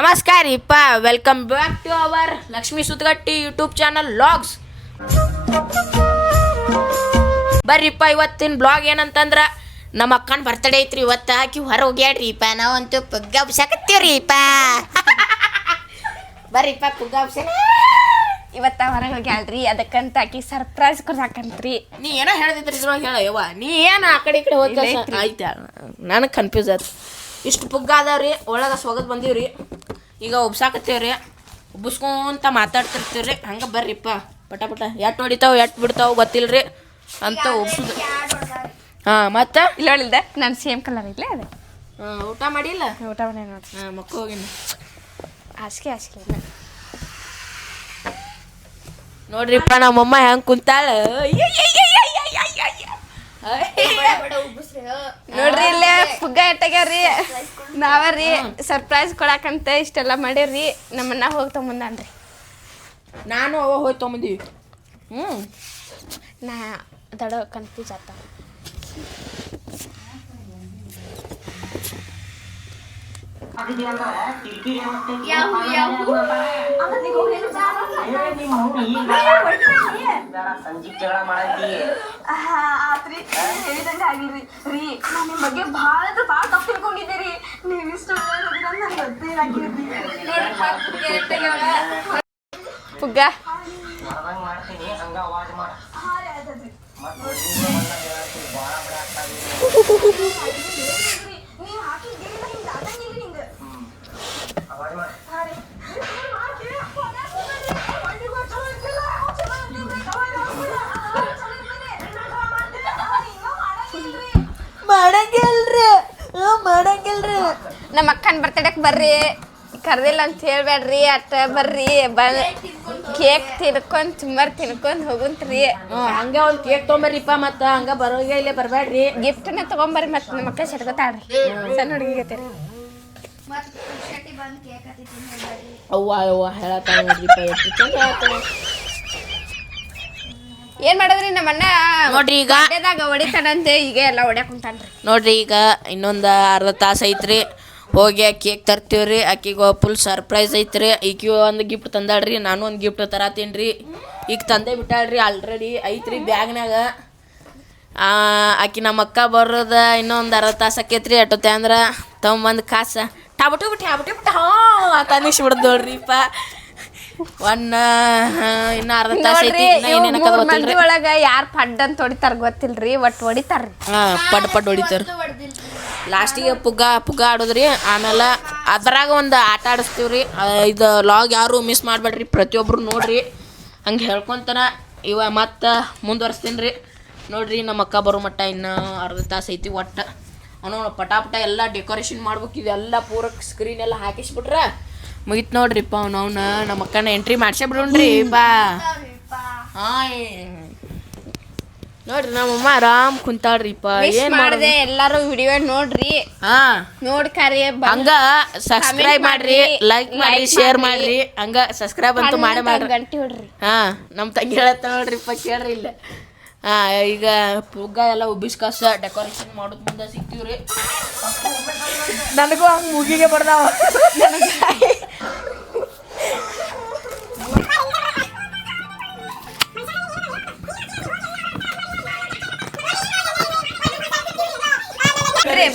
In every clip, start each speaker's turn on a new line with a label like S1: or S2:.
S1: ನಮಸ್ಕಾರ ಇಪ್ಪ welcome back to our Lakshmi Suttagatti YouTube channel vlogs ಬರ್ರಿಪ್ಪ ಇವತ್ತಿನ ಬ್ಲಾಗ್ ಏನಂತಂದ್ರ ನಮ್ಮ ಅಕ್ಕನ ಬರ್ತಡೇ ಐತ್ರಿ ಇವತ್ತು ಹಾಕಿ ಹೊರ ಹೋಗ್ಯಾಡ್ರಿ ಇಪ್ಪ. ನಾವಂತೂ ಪುಗ್ಗ ಉಬ್ಸಕತ್ತೀವ್ರಿಪ್ಪ ಬರ್ರಿಪ್ಪ ಪುಗ್ಗ ಹಬ್ಸ
S2: ಇವತ್ತ ಹೊರಗೆ ಹೋಗ್ಯಾಳ್ರಿ ಅದಕ್ಕಂತ ಆಕಿ ಸರ್ಪ್ರೈಸ್ ಕೊಡಾಕಂತ್ರಿ
S1: ನೀ ಏನೋ ಹೇಳ್ದಿದ್ರಿ ಇದ್ರೊಳಗೆ ಹೇಳ ಯವ್ವ. ನೀ ಏನು ಆ ಕಡೆ ಈ ಕಡೆ
S2: ಹೋಗ್ತಾ
S1: ಆಯ್ತಾ ನನಗೆ ಕನ್ಫ್ಯೂಸ್ ಆಯ್ತು ಇಷ್ಟು ಪುಗ್ಗ ಅದಾವ್ರಿ ಒಳಗೆ ಬಂದೀವಿ ಬಂದೀವ್ರಿ. ಈಗ ಉಬ್ಸಾಕತ್ತೀವ್ರಿ ಉಬ್ಬಿಸ್ಕೊಂತ ಮಾತಾಡ್ತಿರ್ತೀವ್ರಿ. ಹಂಗೆ ಬರ್ರಿಪ್ಪ ಪಟ ಪಟ. ಎಟ್ ಹೊಡಿತಾವ ಎಟ್ ಬಿಡ್ತಾವ ಗೊತ್ತಿಲ್ರಿ. ಅಂತ ಉಬ್ಸುದು ಹಾಂ ಮತ್ತೆ?
S2: ಇಲ್ಲ ಹೇಳಿಲ್ದ ನಾನು ಸೇಮ್ ಕಲರ್ ಇಲ್ಲೇ ಅದೇ.
S1: ಊಟ ಮಾಡಿಲ್ಲ?
S2: ಊಟ ಮಾಡಿ
S1: ಹಾಂ ಮಕ್ಕ ಹೋಗಿನಿ.
S2: ಹಾಸಿಗೆ ಹಾಸಿಗೆ.
S1: ನೋಡ್ರಿಪ್ಪ ನಮ್ಮಮ್ಮ ಹೆಂಗೆ ಕುಂತಾಳ.
S2: ನೋಡ್ರಿ ಇಲ್ಲೇ ಪುಗ್ಗ ನಾವ ರೀ ಸರ್ಪ್ರೈಸ್ ಕೊಡಾಕಂತ ಇಷ್ಟೆಲ್ಲ ಮಾಡೀರಿ ನಮ್ಮನ್ನ ಹೋಗಿ ತೊಗೊಂಬಂದಾನ್ರಿ.
S1: ನಾನು ಅವ ಹೋಗಿ ತೊಗೊಂಬಂದೀವಿ. ಹ್ಞೂ
S2: ನಾ ದಡ ಕನ್ಫ್ಯೂಸ್ ಆತ
S3: ಸಂಜೆ ಜಗಳ ಮಾಡತ್ತಿ
S4: ಆತ್ರಿ ಹೇಳಿದಂಗೆ ಆಗಿರಿ ರೀ. ನಾನು ನಿಮ್ಮ ಬಗ್ಗೆ ಭಾಳ ಅಂದ್ರೆ ಭಾಳ ತಪ್ಪು ತಿಳ್ಕೊಂಡಿದ್ದೀರಿ ನೀವು ಇಷ್ಟು ನಂಗೆ ಗೊತ್ತೇ ಆಗಿರ್ರಿ
S2: ಪುಗ್ಗ
S3: ಮಾಡ್ತೀನಿ ಹಂಗ ಅವಾಜ್ ಮಾಡ
S4: ನೀವು ಹಾಕಿದ್ದೀರಿ ಹಿಂಗೆ ಆಗಂಗಿಲ್ಲ ಹಿಂಗೆ
S3: ಅವಾಜ್ ಮಾಡ
S1: ಮಾಡಂಗಿಲ್ರಿ. ಮಾಡಂಗಿಲ್ರಿ.
S2: ನಮ್ಮ ಅಕ್ಕನ ಬರ್ತಡೇಕ್ ಬರ್ರಿ. ಕರ್ದಿಲ್ಲ ಅಂತ ಹೇಳ್ಬೇಡ್ರಿ ಅಟ್ಟ ಬರ್ರಿ. ಬಂದ್ ಕೇಕ್ ತಿನ್ಕೊಂಡ್ ಚುಮ್ಮರ್ ತಿನ್ಕೊಂಡ್ ಹೋಗುಂತ್ರಿ.
S1: ಹ್ಞೂ ಹಂಗ ಒಂದು ಕೇಕ್ ತೊಗೊಂಬರ್ರಿಪ್ಪ ಮತ್ತ ಹಂಗ ಬರೋಗೆ ಇಲ್ಲೇ ಬರಬೇಡ್ರಿ
S2: ಗಿಫ್ಟ್ನ ತಗೊಂಬರ್ರಿ ಮತ್ತೆ ನಮ್ಮ ಅಕ್ಕ ಸೆಟ್ಕೋತಾಳ್ರಿ ಸಣ್ಣ ಹುಡುಗಿಗೆ
S1: ಅವ್ವ ಅವ್ವ ಹೇಳತ್ತಾಳ ನೋಡ್ರಿಪ್ಪ ಎಷ್ಟು ಚಂದ
S2: ಏನ್ ಮಾಡೋದ್ರಿ ನಮ್ಮ ಅಣ್ಣ
S1: ನೋಡ್ರಿ ಈಗ.
S2: ಹೊಡಿತಾನಂತೆ ಈಗ ಎಲ್ಲ ಹೊಡ್ಯಾಕ್ ಕುಂತಾನ್ರಿ.
S1: ನೋಡ್ರಿ ಈಗ ಇನ್ನೊಂದು ಅರ್ಧ ತಾಸು ಐತ್ರಿ. ಹೋಗಿ ಕೇಕ್ ತರ್ತೀವ್ರಿ. ಆಕಿಗೆ ಫುಲ್ ಸರ್ಪ್ರೈಸ್ ಐತ್ರಿ. ಈಕಿ ಒಂದು ಗಿಫ್ಟ್ ತಂದಾಳ್ರಿ. ನಾನು ಒಂದು ಗಿಫ್ಟ್ ತರತೀನಿ ರೀ ಈಗ ತಂದೆ ಬಿಟ್ಟಾಳ್ರಿ ಆಲ್ರೆಡಿ ಐತ್ರಿ ಬ್ಯಾಗ್ನಾಗ ಆಕಿ ನಮ್ಮ ಅಕ್ಕ ಬರೋದ ಇನ್ನೊಂದು ಅರ್ಧ ತಾಸು ಆಕೈತ್ರಿ. ಅಟ್ಟೊತ್ತೆ ಅಂದ್ರೆ ತಗೊಂಬಂದು ಕಾಸ. ಟಾಬಟು ಬಿಟ್ಟು ಟಾಬಟು ಬಿಟ್ಟು ಹಾಂ ಅಂತ ಅನ್ನಿಸ್ಬಿಡ್ದು ನೋಡ್ರಿಪ್ಪ. ಒನ್ ಇನ್ನ ಅರ್ಧ ತಾಸು ಐತಿ ಇನ್ನ ಏನೇನ್
S2: ಮಂದಿ
S1: ಗೊತ್ತಿಲ್ರಿ
S2: ಒಳಗ ಯಾರ್ ಪಡ್ ಅಂತ ಹೊಡಿತಾರ ಗೊತ್ತಿಲ್ರಿ ಒಟ್ ಹೊಡಿತಾರ್ರಿ
S1: ಹಾ ಪಡ್ ಪಡ್ ಹೊಡಿತಾರ. ಲಾಸ್ಟಿಗೆ ಪುಗ್ಗ ಪುಗ್ಗ ಆಡೋದ್ರಿ ಆಮೇಲೆ ಅದ್ರಾಗ ಒಂದು ಆಟ ಆಡಿಸ್ತೀವ್ರಿ. ಆ, ಇದು ಲಾಗ್ ಯಾರು ಮಿಸ್ ಮಾಡಬೇಡ್ರಿ ಪ್ರತಿಯೊಬ್ರು ನೋಡ್ರಿ. ಹಂಗೆ ಹೇಳ್ಕೊಂತಾನ ಇವ ಮತ್ತೆ ಮುಂದುವರ್ಸ್ತೀನಿ ರೀ ನೋಡ್ರಿ ನಮ್ಮ ಅಕ್ಕ ಬರೋ ಮಟ್ಟ ಇನ್ನು ಅರ್ಧ ತಾಸು ಐತಿ ಒಟ್ಟು. ಅವನು ಪಟಾಪಟ ಎಲ್ಲ ಡೆಕೋರೇಷನ್ ಮಾಡ್ಬೇಕು ಇದೆಲ್ಲ ಪೂರಕ್ಕೆ ಸ್ಕ್ರೀನ್ ಎಲ್ಲ ಹಾಕಿಸ್ಬಿಟ್ರೆ. ಮುಗಿತ್ ನೋಡ್ರಿಪ್ಪ ಅವ್ನು ಅವ್ನ. ನಮ್ಮ ಅಕ್ಕನ ಎಂಟ್ರಿ ಮಾಡ್ಸೇ ಬಿಡೋಣ್ರಿ ಬಾ. ಹಾಯ್. ನೋಡ್ರಿ ನಮ್ಮಮ್ಮ ಆರಾಮ್ ಕುಂತಾಳ್ರಿಪ್ಪ. ಏನ್
S2: ಮಾಡಿದೆ? ಎಲ್ಲಾರು ವಿಡಿಯೋ ನೋಡ್ರಿ.
S1: ಹಾ.
S2: ನೋಡ್ಕಾರಿ
S1: ಹಂಗ ಸಬ್ಸ್ಕ್ರೈಬ್ ಮಾಡ್ರಿ ಲೈಕ್ ಮಾಡಿ ಶೇರ್ ಮಾಡ್ರಿ. ಹಂಗ ಸಬ್ಸ್ಕ್ರೈಬ್ ಅಂತೂ ಮಾಡಿ ಮಾಡ್ರಿ
S2: ಗಂಟಿ ಹೊಡ್ರಿ.
S1: ಹಾ ನಮ್ಮ ತಂಗಿ ಹೇಳತ್ತ ನೋಡ್ರಿಪ್ಪ ಕೇಳ್ರಿ ಇಲ್ಲ. ಹಾ ಈಗ ಪುಗ್ಗ ಎಲ್ಲ ಉಬ್ಬಿಸ್ಕಾಸ ಡೆಕೋರೇಷನ್ ಮಾಡೋದ್ ಮುಂದೆ ಸಿಗ್ತೀವ್ರಿ. ನನಗೂ ಹಂಗ ಮುಗಿಗೆ ಬರ್ದಾವ.
S2: ನೋಡ್ರಿ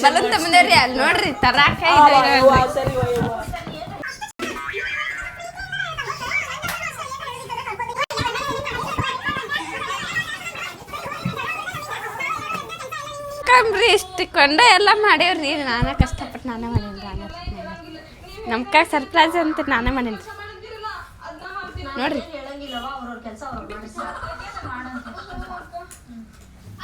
S2: ಬಲೂನ್ ತಗೊಂಡ್ರಿ ಅಲ್ಲಿ ನೋಡ್ರಿ ತರಾಕ. ಕಂಬ್ರಿ ಇಷ್ಟು ಕೊಂಡ ಎಲ್ಲ ಮಾಡ್ಯವ್ರಿ. ನಾನೇ ಕಷ್ಟಪಟ್ಟು ನಾನೇ ಮಾಡೀನಿ ನಮ್ಮ ಕಾಗ ಸರ್ಪ್ರೈಸ್ ಅಂತ ನಾನೇ ಮಾಡೀನಿ. ನೋಡ್ರಿ.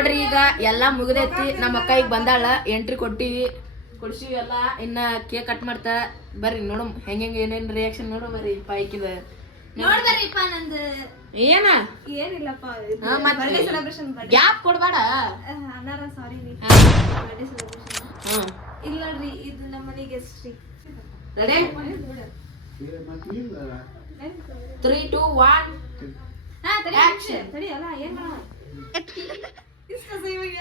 S2: ನೋಡ್ರಿ
S1: ಈಗ ಎಲ್ಲಾ ಮುಗ್ದೈತಿ. ನಮ್ಮ ಅಕ್ಕ ಈಗ ಬಂದಾಳ ಎಂಟ್ರಿ ಕೊಟ್ಟಿವಿ ಕೊಡ್ಸಿವಿ ಎಲ್ಲ. ಇನ್ನ ಕೇಕ್ ಕಟ್ ಮಾಡ್ತಾ. ಬರ್ರಿ ನೋಡು ಹೆಂಗ್ ಹೆಂಗ್ ಏನೇನ್ ರಿಯಾಕ್ಷನ್ ನೋಡು ಬರ್ರಿ ಪಾಯ್ಕಿದ
S4: ನೋಡ್ದಾರಿಪ್ಪ ನಂದು.
S1: ಏನ?
S4: ಏನಿಲ್ಲಪ್ಪ
S1: ಹಾ, ಮತ್ತೆ?
S4: ಬರ್ಡೇ ಸೆಲೆಬ್ರೇಷನ್
S1: ಗ್ಯಾಪ್ ಕೊಡ್ಬೇಡ.
S4: ಅನ್ನಾರ ಸಾರಿ ರೀ. ಬರ್ಡೇ ಸೆಲೆಬ್ರೇಷನ್
S1: ಹ್ಮ್
S4: ಇಲ್ಲ ನೋಡ್ರಿ ಇದು ನಮ್ಮ ಮನೆ ಗೆಸ್ಟ್ ರೀ.
S1: ರೆಡಿ ತ್ರೀ ಟು ಒನ್
S4: ಹಾ ತಡಿ
S1: Action.
S4: ತಡಿ ಅಲ್ಲ ಏನ್ ಮಾಡೋಣ? ಇಷ್ಟ ಸೇವಾಗಿ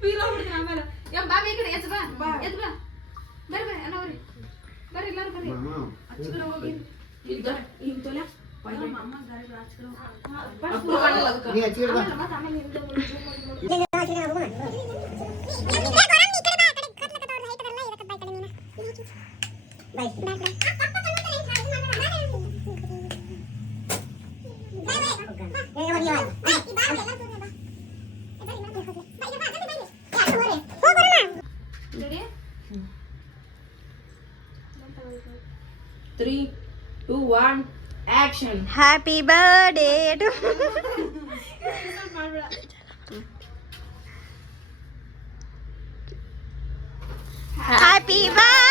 S4: ಫೀಲ್ ಆಗ್ಬಿಡ್ತೀನಿ ಆಮೇಲೆ ಯಾ ಬಾ ಬೇಕಡೆ ಎತ್ ಬಾ ಎತ್ ಬಾ ಬರ್ರಿ ಬರ್ರಿ ಅಣ್ಣ ಬರ್ರಿ ಬರ್ರಿ ಎಲ್ಲಾರು ಬರ್ರಿ ಆಚೆ ಕಡೆ ಹೋಗಿ
S1: ಇದ್ದ
S4: ಹಿಂಗ್ ತೊಲೆ ಅಮ್ಮ ಗಾಡಿ happy birthday to
S2: happy birthday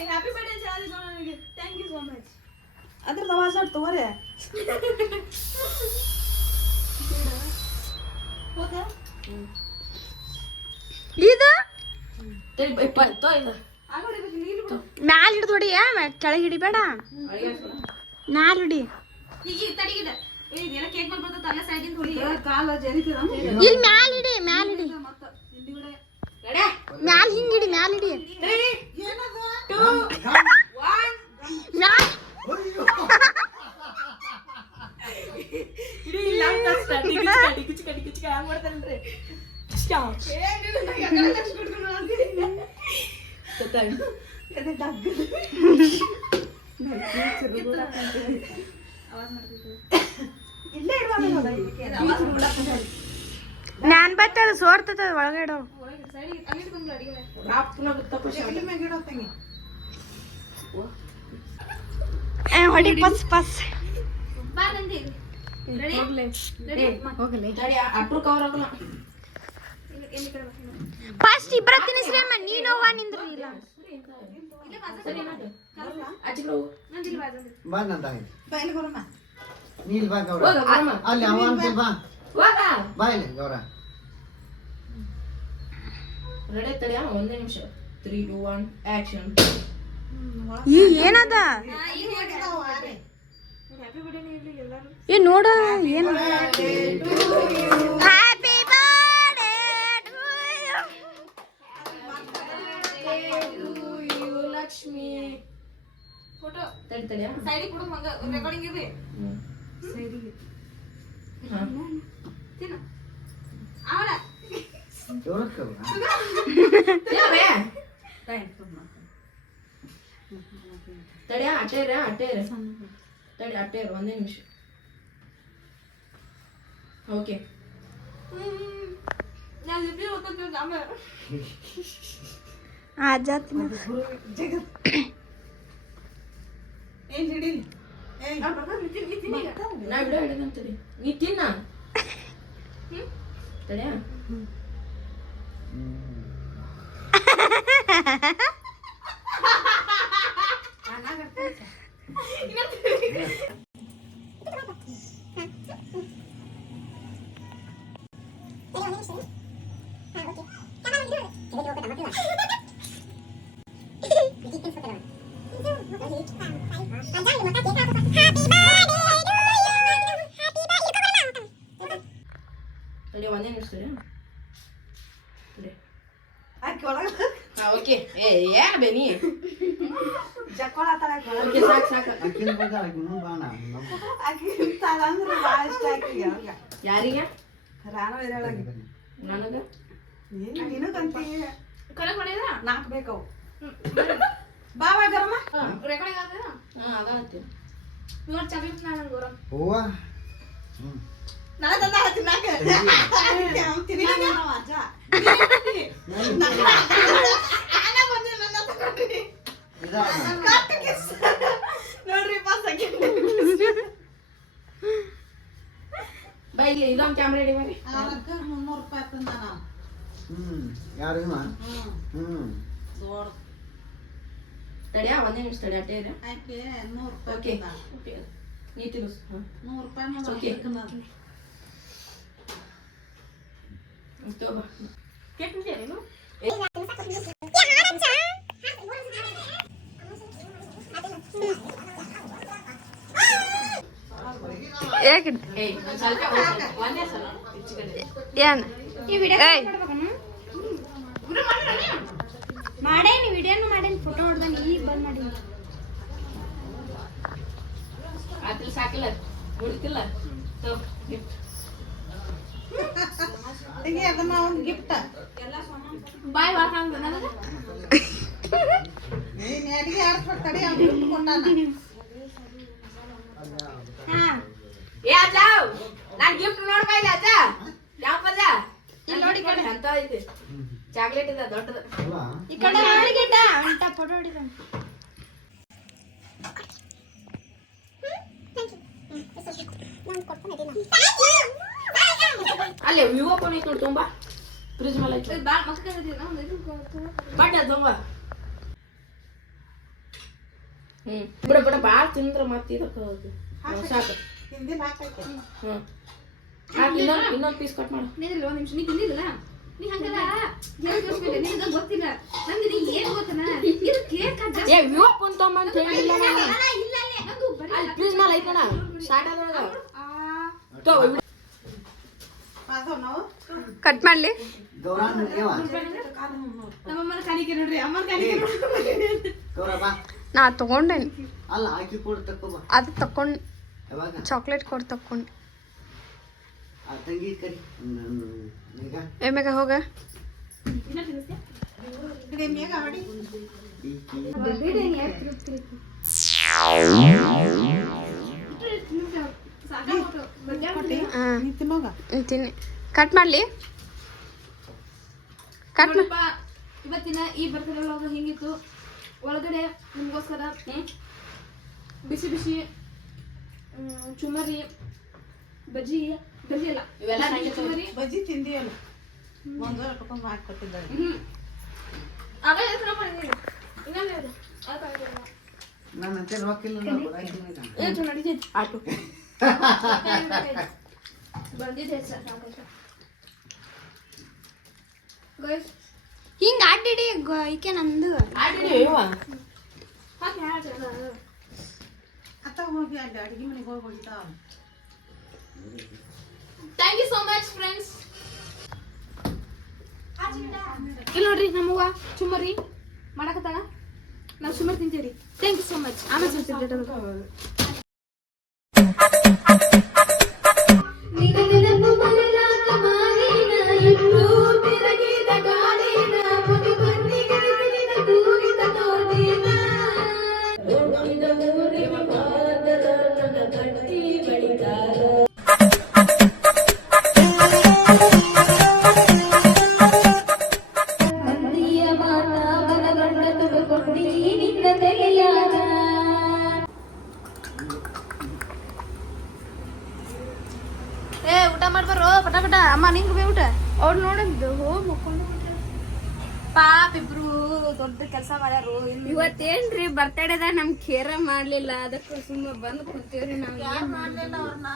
S4: Happy birthday charge ನನಗೆ ಥ್ಯಾಂಕ್ ಯು ಸೋ ಮಚ್ ಅದ್ರ ಆವಾಜ್ ತಗೋರೆ ಹೋದ
S2: ಇದು
S4: ಆಗೋಡಿಬೇಕು ನೀರು ಬಿಡು.
S2: ಮ್ಯಾಲ್ ಹಿಡ್ದು ಹೊಡಿ ಕೆಳಗೆ ಹಿಡಿಬೇಡ ಮ್ಯಾಲ್ ಹಿಡಿ ಇಲ್ಲಿ ಮ್ಯಾಲ ಹಿಡಿ ಮ್ಯಾಲ್
S4: ಹಿಂದಿಗಡೆ
S2: ಮ್ಯಾಲ್ ಹಿಂಗ್ ಹಿಡಿ ಮ್ಯಾಲ್ ಮ್ಯಾಲ್.
S4: ಇಲ್ಲೇ ಇಡುವಾಗ
S2: ನಾನ್ ಬರ್ತದ ಸೋರ್ತದ ಒಳಗಡೆ ಹೊಡಿ ಪಸ್ ಪಸ್. ಫಸ್ಟ್ ಇಬ್ಬರ ತಿನ್ನಿಸ್ರಿ ಅಮ್ಮ ನೀನು ಅವ್ವ ನಿಂದ್ರಿ ಇಲ್ಲ.
S5: ನೀಲ್ ಬಾ ಗೌರ
S1: ಹೋಗ ಬರಮ್ಮ.
S5: ಅಲ್ಲಿ ಅವ ಅಂತೀಲ್ ಬಾ
S1: ಹೋಗ
S5: ಬಾ ಇಲ್ಲಿ ಗೌರ
S1: ರೆಡಿ ತಡಿಯ ಒಂದೇ ನಿಮಿಷ ತ್ರೀ ಟು ಒನ್ ಆಕ್ಷನ್
S2: ಈ ಏನದ
S4: ಹ್ಯಾಪಿ ಬರ್ಡೇ ಇರ್ಲಿ ಎಲ್ಲರೂ
S2: ಏ ನೋಡ ಏನ ಹ್ಯಾಪಿ ಬರ್ಡೇ
S1: ಲಕ್ಷ್ಮಿ
S4: ಫೋಟೋ
S1: ತಡಿ ತಡಿಯ
S4: ಸೈಡಿಗೆ ಕೊಡು ಹಂಗ ರೆಕಾರ್ಡಿಂಗ್ ಇರ್ಲಿ
S1: ಹಾ
S4: ತಿನ್ನು ಅವಳ
S5: ಜೋರಕ್ಕೆ
S1: ಯಾವೇ ತಡಿಯ ಅಟ್ಟೇರ ಅಟ್ಟೇರ ತಡಿ ಅಟ್ಟೇರ ಒಂದೇ ನಿಮಿಷ ಓಕೆ
S4: ನಾನು ಲಿಪಿ ಓದ್ತೀನಿ ಆಮೇಲೆ
S2: ಆಜ ತಿನ್ನ
S4: ಏನ್ ಹಿಡಿ ಅವ್ರು ಬರ್ತಾರೆ, ನಿಂತಿರು, ನಿಂತಿರು ಈಗ.
S1: ನಾ ಬಿಡ ಹಿಡಿದಂತ ತಡಿ ನೀ ತಿನ್ನ ತಡಿಯ ತಡಿ
S5: ಅಕ್ಕಿನ ಬಗ್ಗೆ ಇನ್ನೂ ಬಾಣ
S4: ಆಕಿ ಅಂದ್ರೆ ಭಾಳ ಇಷ್ಟ ಆಕಿಗೆ ಅವಾಗ.
S1: ಯಾರಿಗೆ
S4: ರಾಣು ಇರೋಳಾಗಿ.
S1: ನನಗ
S4: ಏನ್ ನೀನು ಕಂತೀನಿ ಕನೆಕ್ಟ್ ಮಾಡಿದ್ರ
S6: ನಾಲ್ಕು ಬೇಕವು ಬಾವ ಗರಮ
S4: ರೆಕಾರ್ಡಿಂಗ್ ಆಗ್ತದ
S1: ಹಾ ಅದಾಗತ್ತಿ
S4: ಇವಾಗ ಚಾಕ್ಲೇಟ್ ನಾನು ಗೌರವ
S5: ಹೂವ
S6: ನಾನು ತಂದ ತಿನ್ನಾಕ ತಿನ್ನಾಕ ಅಜ್ಜ ನಾನ ಬಂದೆ ನನ್ನ ತಗೊಂಡ್ರಿ ಸೆಕೆಂಡ್
S1: ಬೈ ಇಲ್ಲಿ ಇದೊಂದು ಕ್ಯಾಮ್ರಾ ಇಡಿ ಬೈ
S6: ಅದಕ್ಕೆ ಮುನ್ನೂರು ರೂಪಾಯಿ ತಂದ ನಾನು
S5: ಹ್ಮ್ ಯಾರು ಇವ? ಹ್ಮ್
S6: ದೊಡ್ಡ
S1: ತಡಿಯಾ ಒಂದೇ ನಿಮಿಷ ತಡಿ ಅಟ್ಟೆ ಇದೆ
S6: ಆಕೆ ನೂರು
S1: ಓಕೆ
S6: ರೂಪಾಯಿ ತಂದ
S1: ನೀ ತಿನ್ನಿಸ್ ಹಾಂ
S6: ನೂರು ರೂಪಾಯಿ
S1: ಓಕೆ.
S6: ನೋಡಿ
S1: ತಗೋ
S4: ಕೇಕ್
S1: ಕಡೆ
S2: ಏನ್?
S4: ಈ ವಿಡಿಯೋ
S2: ಏಯ್.
S4: ಮಾಡೇನಿ ವಿಡಿಯೋನು ಮಾಡೇನಿ ಫೋಟೋ ಹೊಡ್ದಾನಿ ಈಗ ಬಂದ್ ಮಾಡಿ.
S1: ಆತಿಲ್ ಸಾಕಿಲ್ಲ ಉಳಿತಿಲ್ಲ
S6: ಅದನ್ನ ಒಂದು ಗಿಫ್ಟ್
S4: ಬಾಯ್ ನನಗೆ
S6: ನೀನ್ ಅಡಿಗೆ ಆಡ್ಸ್ಬೇಕು ತಡಿ ಅವ್ನು
S1: ಏ ಅಜ್ಜ ನಾನು ಗಿಫ್ಟ್ ನೋಡ್ಬಾ ಇಲ್ಲ ಅಜ್ಜ. ಯಾವ ಪದ? ಇಲ್ಲಿ ನೋಡಿ ಕಡೆ ಅಂತ ಐತಿ. ಚಾಕ್ಲೇಟ್ ಇದೆ ದೊಡ್ಡದು.
S5: ಅಲ್ಲ
S4: ಈ ಕಡೆ ಮಾಡಿಗಿಟ್ಟ ಅಂತ ಫೋಟೋ ಹೊಡಿದಾನ
S1: ಅಲ್ಲೇ ವಿವೋ ಫೋನ್ ಐತಿ ನೋಡಿ ತುಂಬಾ. ಫ್ರಿಜ್ ಮೇಲೆ ಐತಿ.
S4: ಬಾಳ್ ಮಕ್ಕ ಒಂದು ಇದು
S1: ಬಟ್ ತುಂಬ ಹ್ಮ್. ಬಿಡ ಬಿಡ ಭಾಳ ತಿಂದ್ರೆ ಮತ್ತೆ ಇದಕ್ಕೆ ಸಾಕು.
S6: ಹಿಂದಿನ ಹಾಕೈತೆ
S1: ಹ್ಮ್. ಹಾಕಿ ಇನ್ನೊಂದು ಇನ್ನೊಂದು ಪೀಸ್ ಕಟ್ ಮಾಡು.
S4: ನಿಂದಿಲ್ಲ ಒಂದು ನಿಮಿಷ? ನೀ ತಿಂದಿಲ್ಲ ನೀ ಹಂಗಲ್ಲ? ನಿನಗೆ ಗೊತ್ತಿಲ್ಲ. ನಂಗೆ ನೀ ಏನು ಗೊತ್ತನ? ಇದು ಕೇಕ್ ಅಜ್ಜ
S1: ಏ ಅಂತ ಹೇಳಿಲ್ಲ ನಾನು.
S4: ಅಲ್ಲೇ
S1: ಮೇಲೆ ಐತಣ
S6: ಶಾರ್ಟ್
S2: ಕಟ್ ಮಾಡ್ಲಿ.
S4: ನಮ್ಮಮ್ಮನ ಕಾಣಿಕೆ ನೋಡ್ರಿ. ಅಮ್ಮನ ಕಾಣಿಕೆ ನೋಡ್ರಿ.
S2: ನಾ ತಗೊಂಡೇನಿ.
S5: ಅಲ್ಲ ಆಕಿ ಕೂಡ ತಕೋ ಬಾ
S2: ಅದು ತಕೊಂಡ್
S5: ಯಾವಾಗ?
S2: ಚಾಕ್ಲೇಟ್ ಕೊಡ್ ತಕೊಂಡ್
S5: ಆ ತಂಗಿ ಕರಿ. ನನ್- ಈಗ
S2: ಏಮ್ಯಾಗ ಹೋಗ
S4: ಇನ್ನ ತಿನ್ನಿಸ್ತೆ
S6: ಕಡೆ ಮೇಗ ಹೊಡಿ
S5: ಈಕಿ
S4: ಸಾಕಾಗ್ಬಿಟ್ಟು ಬಂದ್ಯಾಡ್ಬಿಟ್ಟು.
S2: ಹಾಂ.
S6: ನೀ ತಿನ್ನೋಗ
S2: ತಿನ್ನಿ. ಕಟ್ ಮಾಡ್ಲಿ? ಕಟ್ ಮಾಡಿ
S4: ನೋಡಪ್ಪ ಇವತ್ತಿನ ಈ ಬರ್ತ್ಡೇ ಒಳಗ ಹಿಂಗಿತ್ತು? ಒಳಗಡೆ ನಿಮ್ಗೋಸ್ಕರ ಹ್ಮ್, ಬಿಸಿ ಬಿಸಿ ಹ್ಮ್, ಚುಮರಿ ಬಜ್ಜಿ ಬಜ್ಜಿ ಅಲ್ಲ
S1: ಇವೆಲ್ಲ ನಂಗೆ
S4: ಚುಮರಿ.
S6: ಬಜ್ಜಿ ತಿಂದಿಯಲ್ಲ ಮುಂದೆ ಕಟ್ಕೊಂಡು ಹಾಕೊಟ್ಟಿದ್ದಾರೆ
S4: ಹ್ಮ್. ಆಗ ಯೋಚನೆ ಮಾಡಿದ್ದೀನಿ ಇನ್ನೊಂದು ಹೇಳು ಅದಾಗಿಲ್ಲ.
S5: ನನ್ನ ಅಂತೆ ರೊಕ್ಕಿಲ್ಲ ನಾ ಕೊಡಾಕಿಲ್ಲ ಈಗ.
S4: ಏ ಚು ನಡೀತೈತಿ
S1: ಆಟು.
S4: ಬಂದಿದ್ದೆ ಸರ್ ಸಾಕಷ್ಟು ಹಿಂಗ ಆಡಿಡಿ ಈಕೆ ನಂದು.
S6: ಅತ್ತ ಹೋಗಿ ಅಲ್ಲಿ ಅಡಿಗೆ ಮನೆಗೆ ಹೋಗಿ ಹೋಗಿದ್ದಾವ
S4: thank you so much friends ಇಲ್ಲಿ ನೋಡ್ರಿ ನಮ್ಮವ್ವ ಚುಮ್ಮರಿ. ಮಾಡಕತ್ತಾಳ? ನಾವು ಚುಮ್ಮರಿ ರೀ ಥ್ಯಾಂಕ್ ಯು ಸೋ ಮಚ್ ಆಮೇಲೆ ಊಟ ಮಾಡ್ಬಾರೋ ಪಟ ಪಟ. ಅಮ್ಮ ನಿಂಗೆ ಬೇ ಊಟ? ಅವ್ರು ನೋಡಿದ್ದು ಹೋಗಿ ಮುಕ್ಕೊಂಡು ಪಾಪ ಇಬ್ರು ದೊಡ್ಡ ಕೆಲಸ ಮಾಡ್ಯಾರು.
S2: ಇವತ್ತೇನ್ರಿ? ಬರ್ತಡೇದ ನಮ್ ಕೇರ ಮಾಡ್ಲಿಲ್ಲ. ಅದಕ್ಕೆ ಸುಮ್ಮ ಬಂದ್ ಕುಂತೀವ್ರಿ ನಾವ್. ಕೇರ್ ಮಾಡ್ಲಿಲ್ಲ ಅವ್ರನ್ನ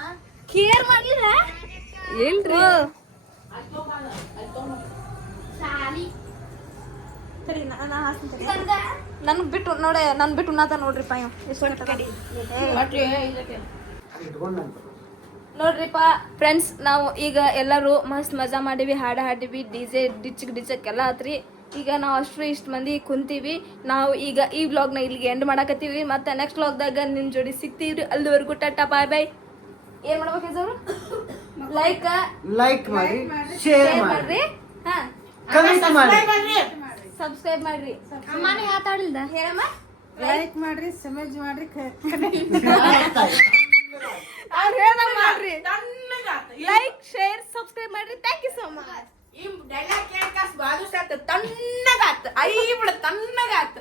S4: ಕೇರ್ ಮಾಡ್ಲಿಲ್ಲ? ನಾನು ನನ್ ಬಿಟ್ಟು ನೋಡ ನನ್ ಬಿಟ್ಟು ಉಣ್ಣಾತ ನೋಡ್ರಿ ಪಾಯ ಎಷ್ಟು ನೋಡ್ರಿಪ್ಪ ಫ್ರೆಂಡ್ಸ್ ನಾವು ಈಗ ಎಲ್ಲರೂ ಮಸ್ತ್ ಮಜಾ ಮಾಡೀವಿ ಹಾಡ ಹಾಡಿವಿ ಡಿ ಜೆ ಡಿಚಕ್ ಡಿಚಕ್ ಎಲ್ಲ ಆತ್ರಿ. ಈಗ ನಾವು ಅಷ್ಟು ಇಷ್ಟು ಮಂದಿ ಕುಂತೀವಿ. ನಾವು ಈಗ ಈ ವ್ಲಾಗ್ನ ಇಲ್ಲಿಗೆ ಎಂಡ್ ಮಾಡಕತ್ತೀವಿ. ಮತ್ತೆ ನೆಕ್ಸ್ಟ್ ವ್ಲಾಗ್ದಾಗ ನಿಮ್ಮ ಜೋಡಿ ಸಿಗ್ತೀವ್ರಿ. ಅಲ್ಲಿವರೆಗೂ ಟಾಟಾ ಬಾಯ್ ಬಾಯ್ ಏನ್ ಮಾಡ್ಬೇಕು ಲೈಕ್
S5: ಲೈಕ್ ಮಾಡಿ ಶೇರ್ ಮಾಡಿ
S4: ಮಾಡ್ರಿ. ಹಾ.
S5: ಕಮೆಂಟ್ ಮಾಡಿ.
S4: ಸಬ್ಸ್ಕ್ರೈಬ್ ಮಾಡ್ರಿ. ಅಮ್ಮನೇ ಮಾತಾಡಿಲ್ದ ಹೇಳಮ್ಮ
S6: ಲೈಕ್ ಮಾಡ್ರಿ ಸಮಜ್ ಮಾಡ್ರಿ
S4: ಅವ್ರು ಹೇಳ್ದಂಗ್ ಮಾಡ್ರಿ. ಲೈಕ್ ಶೇರ್ ಸಬ್ಸ್ಕ್ರೈಬ್ ಮಾಡ್ರಿ. ಥ್ಯಾಂಕ್ ಯು ಸೋ ಮಚ್
S1: ಈ ಡೈಲಾಗ್ ಕೇಳ್ಕಾಸ್ ಬಾಜು ಸಾತ್ ತಣ್ಣಗಾತ್ ಐ ಬಿಡ ತಣ್ಣಗಾತ್